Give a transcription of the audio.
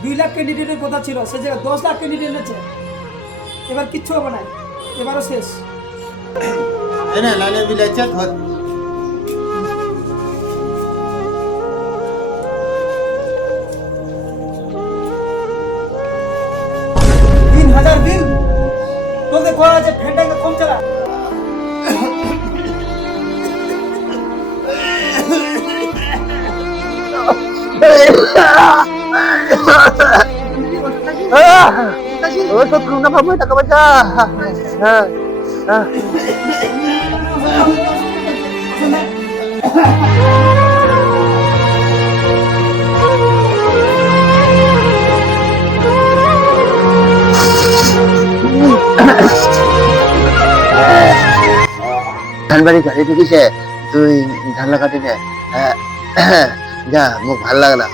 2 লাখ ক্যান্ডিডেটের কথা ছিল, সে জায়গায় 10 লাখ ক্যান্ডিডেট এনেছে। এবার কিচ্ছু হবে না, এবারও শেষ। এনে লাইনে বিলাইছে ধর। 3000 বিল তোদের করা আছে, ফ্যানটাকে কম চালা। ওষুধ না পাবো, টাকা পয়সা। হ্যাঁ হ্যাঁ। ধান বাড়ি গাড়ি ঢুকিছে, তুই ধান লাগাতে নে। যা, মুখ ভাল লাগে না।